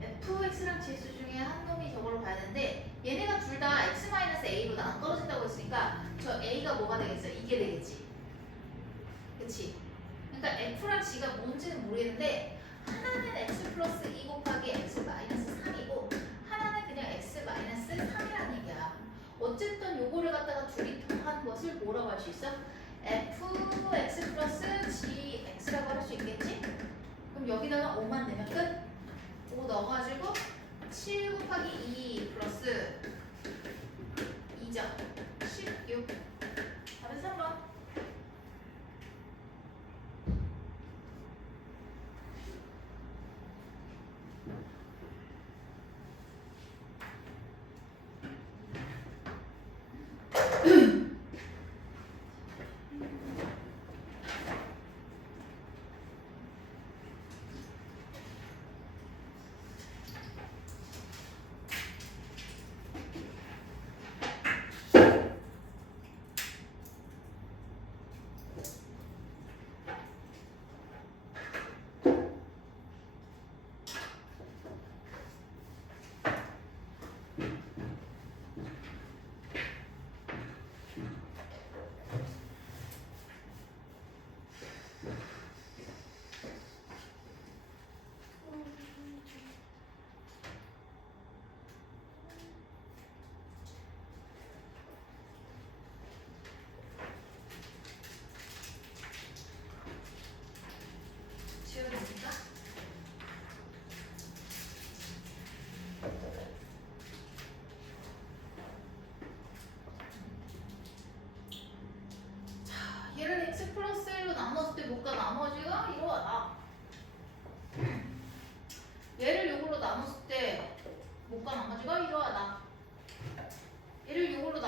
fx랑 gx 중에 한 놈이 저걸로 가야 되는데 얘네가 둘 다 x-a로 나눠 떨어진다고 했으니까 저 a가 뭐가 되겠어? 이게 되겠지. 그치? 그러니까 f랑 g가 뭔지는 모르겠는데 하나는 x 플러스 2 곱하기 x 마이너스 3이고 하나는 그냥 x 마이너스 3이라는 얘기야. 어쨌든 요거를 갖다가 둘이 더한 것을 뭐라고 할 수 있어? fx 플러스 gx라고 할 수 있겠지? 그럼 여기다가 5만 내면 끝? 5 넣어가지고 7 곱하기 2 플러스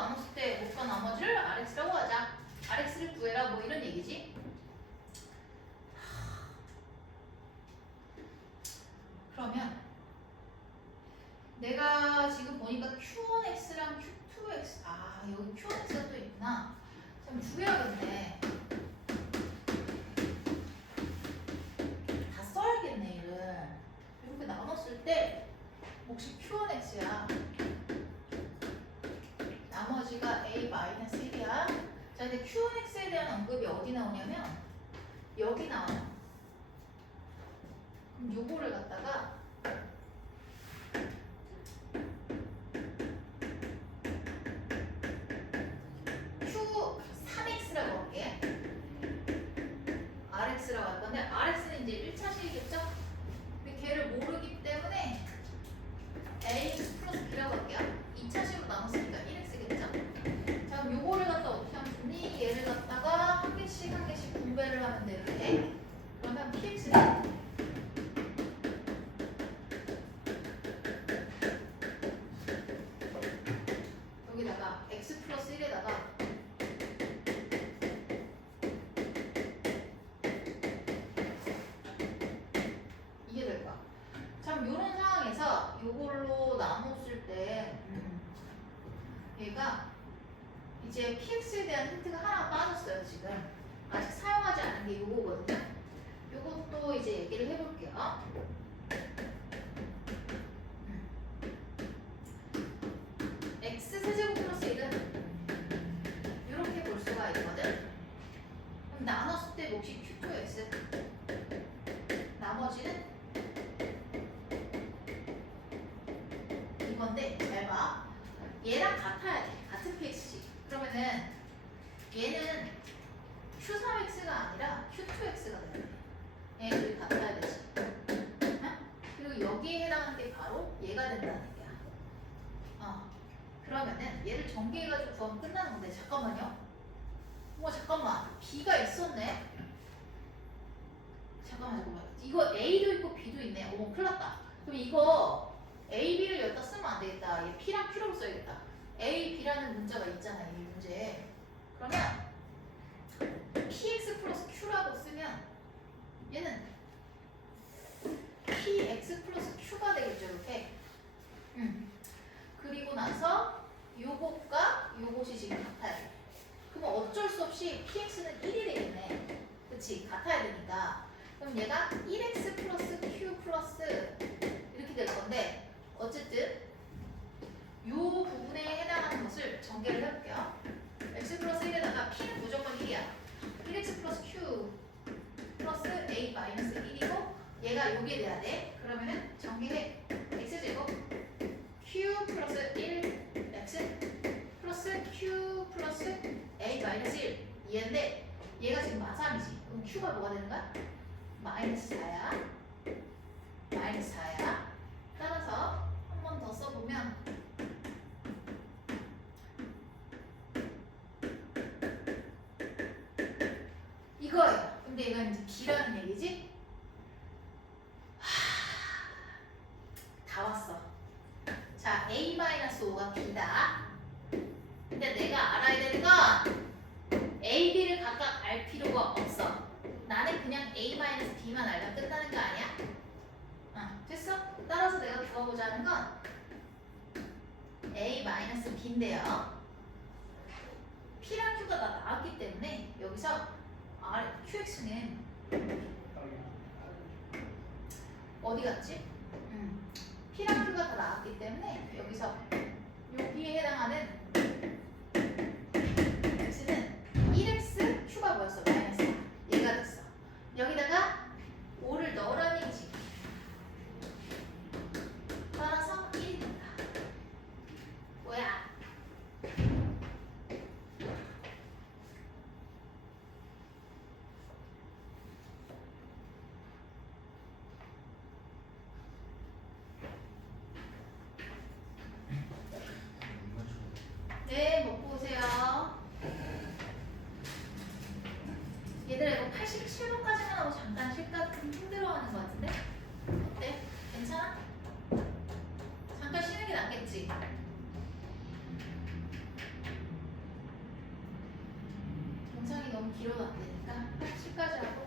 나눴을 때 목표 나머지를 RX라고 하자. RX를 구해라 뭐 이런 얘기지. 그러면 내가 지금 보니까 Q1X랑 Q2X 여기 Q1X가 또 있구나. 좀 줄여야겠네. 다 써야겠네 얘를. 이렇게 나눴을 때 몫이 Q1X야. 나머지가 A-1이야. 자, 근데 Q1X에 대한 언급이 어디 나오냐면 여기 나와요. 그럼 요거를 갖다가 Q3X라고 할게. RX라고 할 건데 RX는 이제 1차 식이겠죠? 근데 걔를 모르기 때문에 AX 플러스 B라고 할게요. 2차 식으로 나눴으니까 1X겠죠? 자, 그럼 요거를 갖다 어떻게 하면 좋니? 얘를 갖다가 한 개씩 분배를 하면 되는데 그러면 PX는 여기다가 X 플러스 1에다가 이게 될 거야. 참 요런 상황에서 요걸로 나눴을 때 얘가 이제 PX에 대한 힌트가 하나 빠졌어요. 지금 아직 사용하지 않은 게 요거거든요. 요것도 이제 얘기를 해볼게요. X 세제곱 플러스 1은 이렇게 볼 수가 있거든. 그럼 나눴을 때 몫이 Q2X, 나머지는 이건데 잘 봐. 얘랑 같아야 돼. 같은 PX지. 그러면은 얘는 Q3X가 아니라 Q2X가 돼야 돼. 얘들이 같아야 되지. 응? 그리고 여기에 해당하는 게 바로 얘가 된다는 얘기야. 그러면은 얘를 전개해가지고 구하면 끝나는 건데 잠깐만요. 잠깐만. B가 있었네. 잠깐만. 이거 A도 있고 B도 있네. 큰일 났다. 그럼 이거 A, B를 여기다 쓰면 안 되겠다. 얘 P랑 Q라고 써야겠다. A, B라는 문자가 있잖아. 이 문제에. 그러면 PX 플러스 Q라고 쓰면 얘는 PX 플러스 Q가 되겠죠. 이렇게. 그리고 나서 요것과 요것이 지금 같아야 돼. 그럼 어쩔 수 없이 PX는 1이 되겠네. 그치? 같아야 되니까. 그럼 얘가 1X 플러스 Q 플러스 이렇게 될 건데 어쨌든 요 부분에 해당하는 것을 전개를 해볼게요. X 플러스 1에다가 P는 무조건 1이야. 1X 플러스 Q 플러스 A 마이너스 1이고 얘가 여기에 돼야 돼. 그러면은 전개해. X제곱 Q 플러스 1 X 플러스 Q 플러스 A 마이너스 1 얘인데 얘가 지금 마삼이지. 그럼 Q가 뭐가 되는 거야? 마이너스 4야. 마이너스 4야. 따라서 한 번 더 써보면 이거예요. 근데 이건 이제 B라는 얘기지? 다 왔어. 자, A-5가 B다. 근데 내가 알아야 되는 건 A, B를 각각 알 필요가 없어. 나는 그냥 A-B만 알면 끝나는 거 아니야? 됐어? 따라서 내가 구하고자 하는 건 A-B인데요. P랑 Q가 다 나왔기 때문에 여기서 QX는 어디 갔지? P랑 Q가 다 나왔기 때문에 여기서 여기에 해당하는 X는 1X Q가 뭐였어? 마이너스 4. 얘가 됐어. 여기다가 5를 넣으라는 얘기지. 따라서 1이 된다. 뭐야? 네, 먹고 오세요. 얘들아 이거 87번까지만 하고 잠깐 쉴까? 좀 힘들어하는 것 같은데? 어때? 괜찮아? 잠깐 쉬는 게 낫겠지? 길어도 안 되니까 10까지 하고.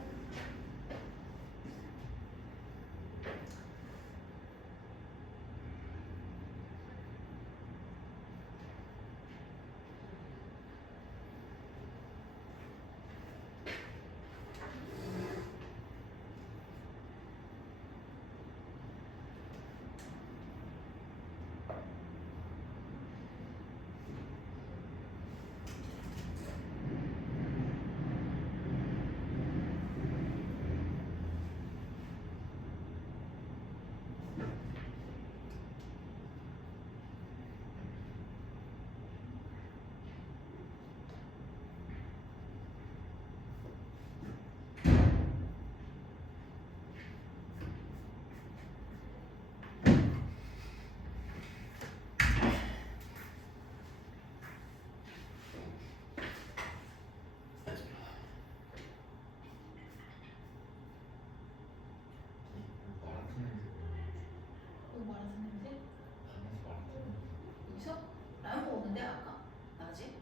너무 많았는데? 여기서? 라면 먹었는데 아까? 나지?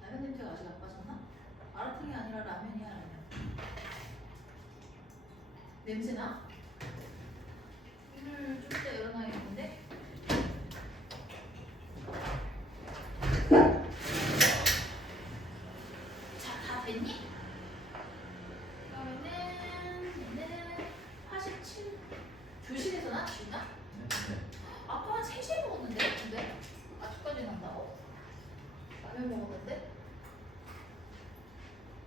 라면 냄새가 아직 안 빠졌나? 마라탕이 아니라 라면이야 라면. 냄새나? 오늘 좀 이따 열어놔야겠는데? 자, 다 됐니? 그러면은 얘는 87 교실에서 나? 지우나? 아까 한 3시에 먹었는데? 근데? 아직까지 난다고? 라면 먹었는데?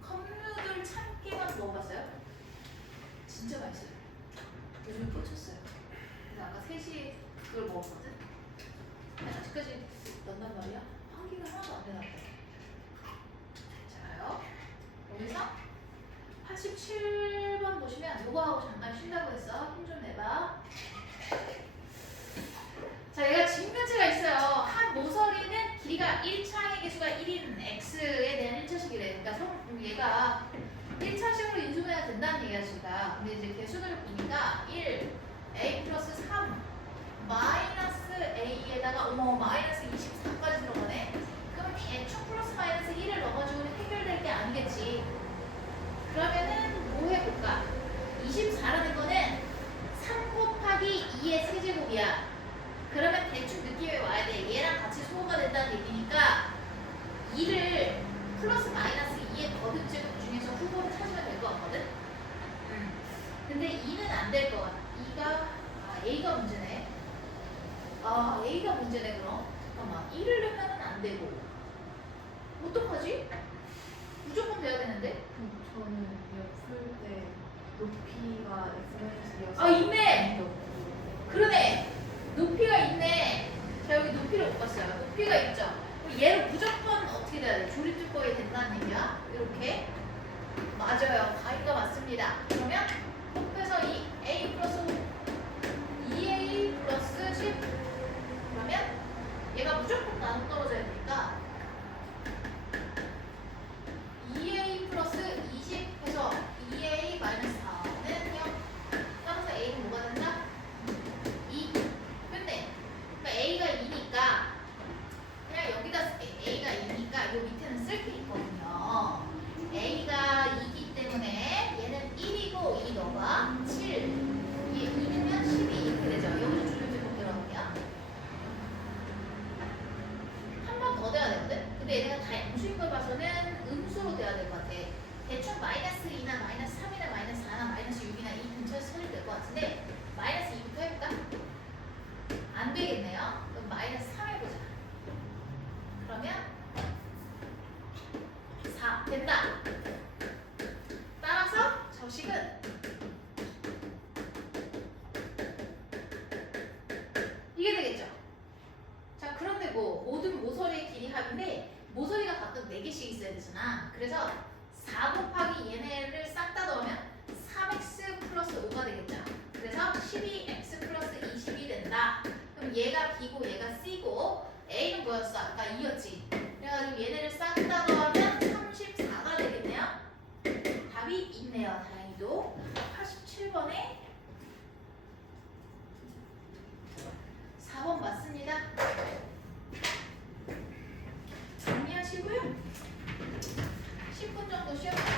컵누들 참깨만 먹어봤어요? 진짜 맛있어요. 요즘 꽂혔어요. 근데 아까 3시에 그걸 먹었거든? 근데 아직까지 넣는단 말이야? 환기가 하나도 안 되나 봐. 자요. 여기서 87번 보시면 요거 하고 잠깐 쉰다고 했어. 힘 좀 내봐. 자, 얘가 직면체가 있어요. 한 모서리는 길이가 1차의 개수가 1인 x에 대한 1차식이래. 그러니까 얘가 1차식으로 인수분해가 된다는 얘기야, 지금. 근데 이제 개수들을 보니까 1, a 플러스 3, 마이너스 a에다가 어머 마이너스 24까지 들어가네. 그럼 대충 플러스 마이너스 1을 넣어가지고 해결될 게 아니겠지. 그러면은 뭐 해볼까? 24라는 거는 3 곱하기 2의 세제곱이야. 그러면 대충 느낌이 와야 돼. 얘랑 같이 소호가 된다는 얘기니까 2를 플러스 마이너스 2의 거듭제곱 중에서 후보를 찾으면 될 것 같거든? 근데 2는 안 될 것 같아. 2가 A가 문제네. A가 문제네 그럼. 잠깐만. 2를 넣으면 안 되고. 어떡하지? 무조건 돼야 되는데? 저는 이거 풀때 높이가 X-2였어요. 있네! 그러네. 높이가 있네. 자, 여기 높이를 못 봤어요. 높이가 있죠. 그럼 얘를 무조건 어떻게 돼야 돼? 조립두꺼이 된다는 얘기야. 이렇게. 맞아요. 가위가 맞습니다. 그러면 곱해서 이 a 플러스 2a 플러스 10. 그러면 얘가 무조건 나눠 떨어져야 되니까 2a 플러스 20 해서 2a 마이너스 4는 0. 따라서 a는 뭐가 된다? 2. 근데 그러니까 a가 2니까 그냥 여기다 쓸게. a가 2니까 요 밑에는 쓸 게 있거든요. a가 2기 때문에 얘는 1이고 2 넣어봐. 7. 얘 2면 12 이렇게 되죠. 여기서 줄여주고 들어갈게요. 한 번 더 돼야 되거든? 근데 얘네가 다 양수인 걸 봐서는 음수로 돼야 될 것 같아. 대충 마이너스 2나 마이너스 3이나 마이너스 4나 마이너스 6이나 이 근처에서 찾으면 될 것 같은데 마이너스 2부터 해볼까? 안 되겠네요. 그럼 마이너스 3 해보자. 그러면 4 된다. 따라서 저식은 이게 되겠죠. 자, 그런데 뭐 모든 모서리의 길이 합인데 모서리가 각각 4개씩 있어야 되잖아. 그래서 4 곱하기 얘네를 싹 다 넣으면 3x 플러스 5가 되겠죠. 그래서 12x 플러스 20이 된다. 그럼 얘가 b고 얘가 c고 a는 뭐였어? 아까 2였지. 그래가지고 얘네를 싹 다 더하면 34가 되겠네요. 답이 있네요. 다행히도 87번에 4번 맞습니다. 정리하시고요. 10분 정도 시험에